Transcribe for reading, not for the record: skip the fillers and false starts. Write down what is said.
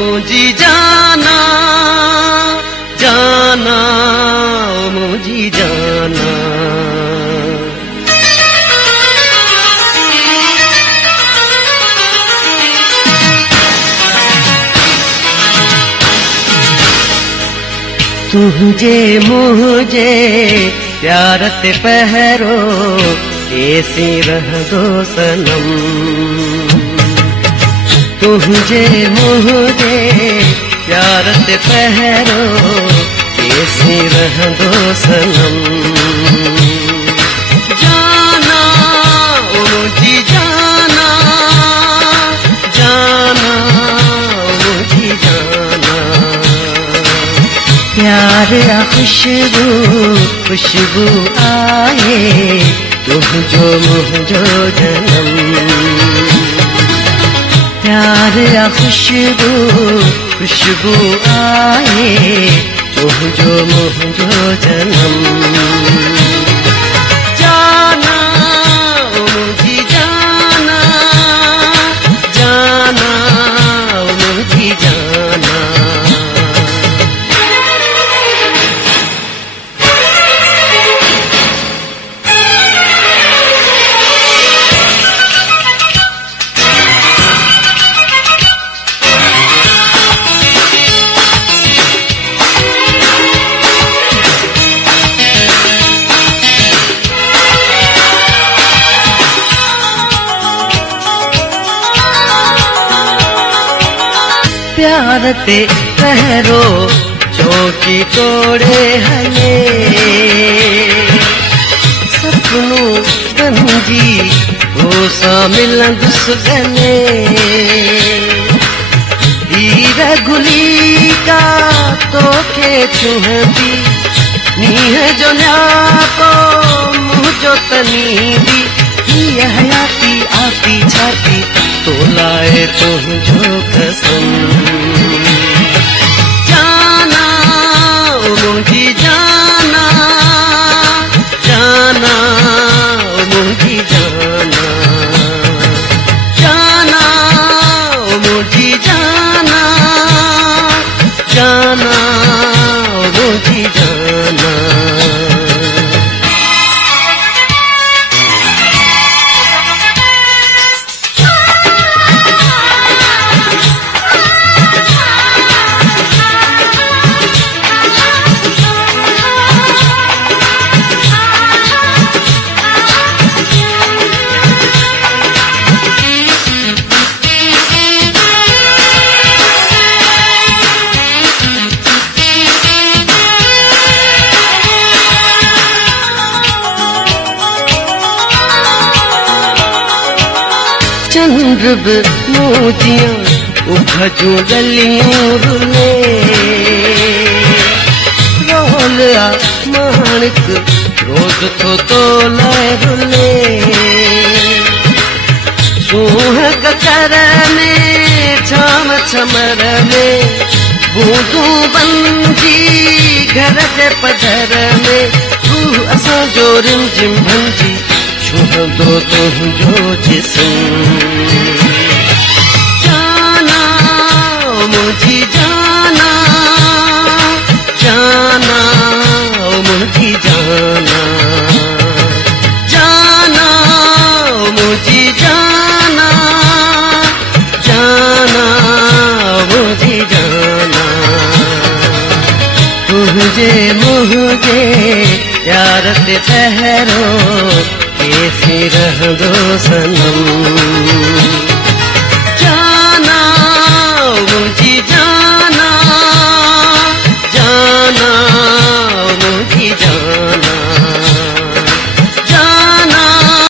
मुझी जाना जाना मुझी जाना। तुझे मुझे प्यार ते पहरो ऐसी रह दो सनम। तुझे मुझे प्यार ते पहरो ऐसी रह दो सनम। जाना मुझी जाना जाना मुझी जाना। प्यार या खुशबू खुशबू आए तुझो मुझो जन्म। प्यार या खुशबू खुशबू आए तुझो मुझो जन्म। जाना मुझी जाना जाना मुझी जाना। प्यार ते पहरो चौकी तोड़े हले सपनों गंजी वो सा मिलन सुगले। हीर गुली का तो के चुहदी नीह जो न्यापो मुझो तनीदी। ये हयाती आती छाती तो लाए तुझो कसम। जाना मुझी जाना जाना मुझी जाना। जाना मुझी जाना जाना मुझी जाना। चंद्र मोतियां उभजू गलियों रुले। रोलिया माणिक रोज तो रुले। सुहाग कर में छाम छमर में बूंदू बंजी घर के पधर में। तू असां जो रिमझिम भंजी छुह दो तुझो जिस्म। जाना मुझी जाना जाना मुझी जाना। जाना मुझी जाना जाना मुझी जाना। तुझे मुझे प्यार से पहरो ऐसी रह दो सनम।